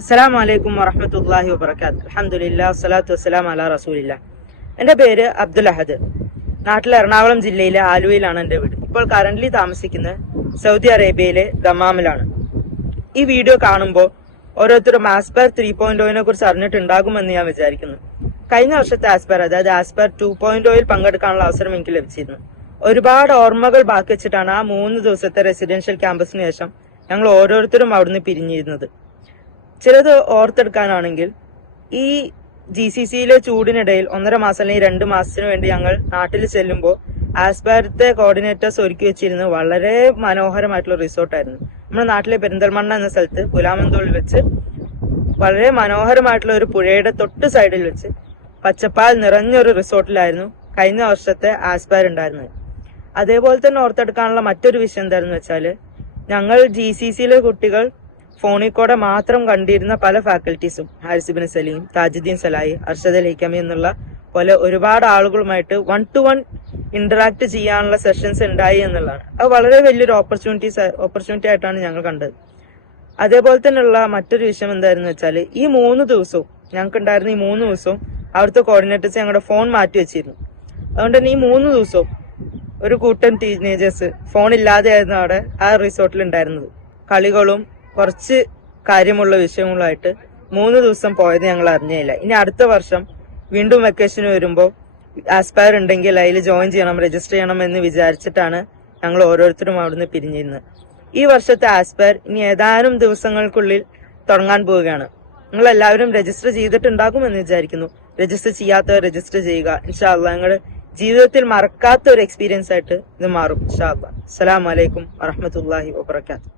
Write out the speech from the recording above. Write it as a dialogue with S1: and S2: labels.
S1: അസ്സലാം വലൈക്കും വറഹമത്തല്ലാഹി വബർക്കാത്ത് അലഹമുല്ല സ്വലാത്തു വസ്സലാം അല റസൂലില്ല എന്റെ പേര് അബ്ദുൽ അഹദ്. നാട്ടിൽ എറണാകുളം ജില്ലയിലെ ആലുവയിലാണ് എന്റെ വീട്. ഇപ്പോൾ കറന്റ്ലി താമസിക്കുന്നത് സൗദി അറേബ്യയിലെ ദമാമിലാണ്. ഈ വീഡിയോ കാണുമ്പോൾ ഓരോരുത്തരും ആസ്പർ ത്രീ പോയിന്റ് ഒയിനെ കുറിച്ച് അറിഞ്ഞിട്ടുണ്ടാകുമെന്ന് ഞാൻ വിചാരിക്കുന്നു. കഴിഞ്ഞ വർഷത്തെ ആസ്പർ അതായത് ആസ്പർ ടു പോയിന്റ് ഒയിൽ പങ്കെടുക്കാനുള്ള അവസരം എനിക്ക് ലഭിച്ചിരുന്നു. ഒരുപാട് ഓർമ്മകൾ ബാക്കി വെച്ചിട്ടാണ് ആ മൂന്ന് ദിവസത്തെ റെസിഡൻഷ്യൽ ക്യാമ്പസിന് ശേഷം ഞങ്ങൾ ഓരോരുത്തരും അവിടുന്ന് പിരിഞ്ഞിരുന്നത്. ചിലത് ഓർത്തെടുക്കാനാണെങ്കിൽ ഈ ജി സി സിയിലെ ചൂടിനിടയിൽ ഒന്നര മാസം അല്ലെങ്കിൽ രണ്ട് മാസത്തിന് വേണ്ടി ഞങ്ങൾ നാട്ടിൽ ചെല്ലുമ്പോൾ ആസ്പാരത്തെ കോർഡിനേറ്റേഴ്സ് ഒരുക്കി വെച്ചിരുന്ന വളരെ മനോഹരമായിട്ടുള്ള റിസോർട്ടായിരുന്നു നമ്മുടെ നാട്ടിലെ പെരിന്തൽമണ്ണ എന്ന സ്ഥലത്ത് പുലാമന്തോളിൽ വെച്ച് വളരെ മനോഹരമായിട്ടുള്ള ഒരു പുഴയുടെ തൊട്ട് സൈഡിൽ വെച്ച് പച്ചപ്പാൽ നിറഞ്ഞൊരു റിസോർട്ടിലായിരുന്നു കഴിഞ്ഞ വർഷത്തെ ആസ്പാർ ഉണ്ടായിരുന്നത്. അതേപോലെ തന്നെ ഓർത്തെടുക്കാനുള്ള മറ്റൊരു വിഷയം എന്തായിരുന്നു വെച്ചാൽ ഞങ്ങൾ ജി സി സിയിലെ കുട്ടികൾ ഫോണിൽ കൂടെ മാത്രം കണ്ടിരുന്ന പല ഫാക്കൽറ്റീസും ഹാരിസിബിൻ സലീം താജുദ്ദീൻ സലായി അർഷദ് അലിക്കമി എന്നുള്ള പോലെ ഒരുപാട് ആളുകളുമായിട്ട് വൺ ടു വൺ ഇന്ററാക്ട് ചെയ്യാനുള്ള സെഷൻസ് ഉണ്ടായി എന്നുള്ളതാണ്. അത് വളരെ വലിയൊരു ഓപ്പർച്യൂണിറ്റീസ് ഓപ്പർച്യൂണിറ്റി ആയിട്ടാണ് ഞങ്ങൾ കണ്ടത്. അതേപോലെ തന്നെയുള്ള മറ്റൊരു വിഷയം എന്തായിരുന്നു വെച്ചാൽ ഈ മൂന്ന് ദിവസവും ഞങ്ങൾക്ക് ഉണ്ടായിരുന്ന ഈ മൂന്ന് ദിവസവും അവിടുത്തെ കോർഡിനേറ്റേഴ്സ് ഞങ്ങളുടെ ഫോൺ മാറ്റി വെച്ചിരുന്നു. അതുകൊണ്ട് തന്നെ ഈ മൂന്ന് ദിവസവും ഒരു കൂട്ടം ടീനേജേഴ്സ് ഫോൺ ഇല്ലാതെയായിരുന്നു അവിടെ ആ റിസോർട്ടിൽ ഉണ്ടായിരുന്നത്. കളികളും കുറച്ച് കാര്യമുള്ള വിഷയങ്ങളുമായിട്ട് മൂന്ന് ദിവസം പോയത് ഞങ്ങൾ അറിഞ്ഞില്ല. ഇനി അടുത്ത വർഷം വീണ്ടും വെക്കേഷന് വരുമ്പോൾ ആസ്പയർ ഉണ്ടെങ്കിൽ അതിൽ ജോയിൻ ചെയ്യണം രജിസ്റ്റർ ചെയ്യണം എന്ന് വിചാരിച്ചിട്ടാണ് ഞങ്ങൾ ഓരോരുത്തരും അവിടുന്ന് പിരിഞ്ഞിരുന്നത്. ഈ വർഷത്തെ ആസ്പയർ ഇനി ഏതാനും ദിവസങ്ങൾക്കുള്ളിൽ തുടങ്ങാൻ പോവുകയാണ്. നിങ്ങൾ എല്ലാവരും രജിസ്റ്റർ ചെയ്തിട്ടുണ്ടാകുമെന്ന് വിചാരിക്കുന്നു. രജിസ്റ്റർ ചെയ്യാത്തവർ രജിസ്റ്റർ ചെയ്യുക. ഇൻഷാല്ല നിങ്ങളുടെ ജീവിതത്തിൽ മറക്കാത്ത ഒരു എക്സ്പീരിയൻസ് ആയിട്ട് ഇത് മാറും. ഇൻഷാല്ല അസ്സലാമലൈക്കും വറഹമത്തല്ലാഹി വാബർക്കാത്തു